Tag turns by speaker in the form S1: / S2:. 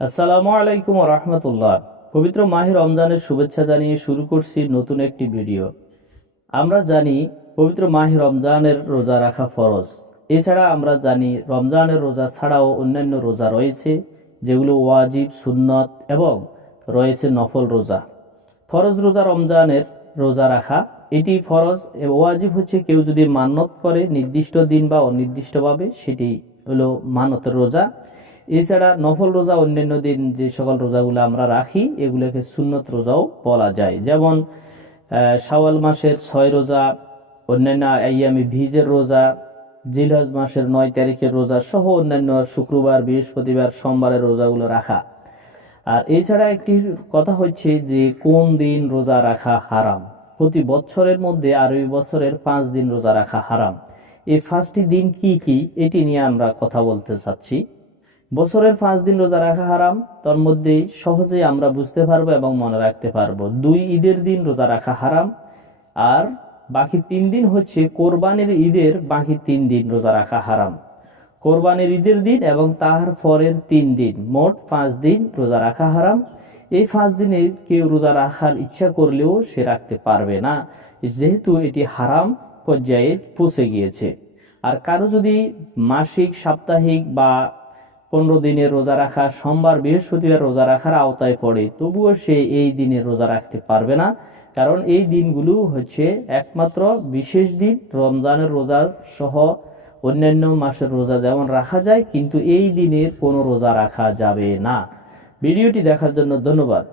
S1: আসসালামু আলাইকুম রহমতুল্লাহ। পবিত্র মাহে রমজানের শুভেচ্ছা জানিয়ে শুরু করছি নতুন একটি ভিডিও। আমরা জানি পবিত্র মাহে রমজানের রোজা রাখা ফরজ। এছাড়া আমরা জানি রমজানের রোজা ছাড়াও অন্যান্য রোজা রয়েছে, যেগুলো ওয়াজিব, সুন্নত এবং রয়েছে নফল রোজা। ফরজ রোজা রমজানের রোজা রাখা, এটি ফরজ। ওয়াজিব হচ্ছে কেউ যদি মান্যত করে নির্দিষ্ট দিন বা অনির্দিষ্টভাবে, সেটি হলো মানতের রোজা। এছাড়া নফল রোজা অন্যান্য দিন যে সকল রোজাগুলো আমরা রাখি, এগুলোকে সুন্নত রোজাও বলা যায়। যেমন শাওয়াল মাসের ছয় রোজা, অন্যান্য আইয়ামি ভিজের রোজা, জিলহজ মাসের নয় তারিখের রোজা সহ অন্যান্য শুক্রবার, বৃহস্পতিবার, সোমবারের রোজাগুলো রাখা। আর এছাড়া একটি কথা হচ্ছে যে, কোন দিন রোজা রাখা হারাম? প্রতি বছরের মধ্যে আরবি বছরের পাঁচ দিন রোজা রাখা হারাম। এই পাঁচটি দিন কি কি, এটি নিয়ে আমরা কথা বলতে চাচ্ছি। বছরের পাঁচ দিন রোজা রাখা হারাম, তার মধ্যেই সহজে আমরা বুঝতে পারব এবং মনে রাখতে পারব। দুই ঈদের দিন রোজা রাখা হারাম, আর বাকি তিন দিন হচ্ছে কোরবানির ঈদের বাকি তিন দিন রোজা রাখা হারাম। কোরবানির ঈদের দিন এবং তার পরের তিন দিন, মোট পাঁচ দিন রোজা রাখা হারাম। এই পাঁচ দিনে কেউ রোজা রাখার ইচ্ছা করলেও সে রাখতে পারবে না। যেহেতু এটি হারাম পর্যায়ে পৌঁছে গিয়েছে। আর কারও যদি মাসিক, সাপ্তাহিক বা পনেরো দিনের রোজা রাখা, সোমবার বৃহস্পতিবার রোজা রাখার আওতায় পড়ে। তবুও সে এই দিনে রোজা রাখতে পারবে না, কারণ এই দিনগুলো হচ্ছে একমাত্র বিশেষ দিন, রমজানের রোজার সহ অন্যান্য মাসের রোজা যেমন রাখা যায়, কিন্তু এই দিনের কোনো রোজা রাখা যাবে না। ভিডিওটি দেখার জন্য ধন্যবাদ।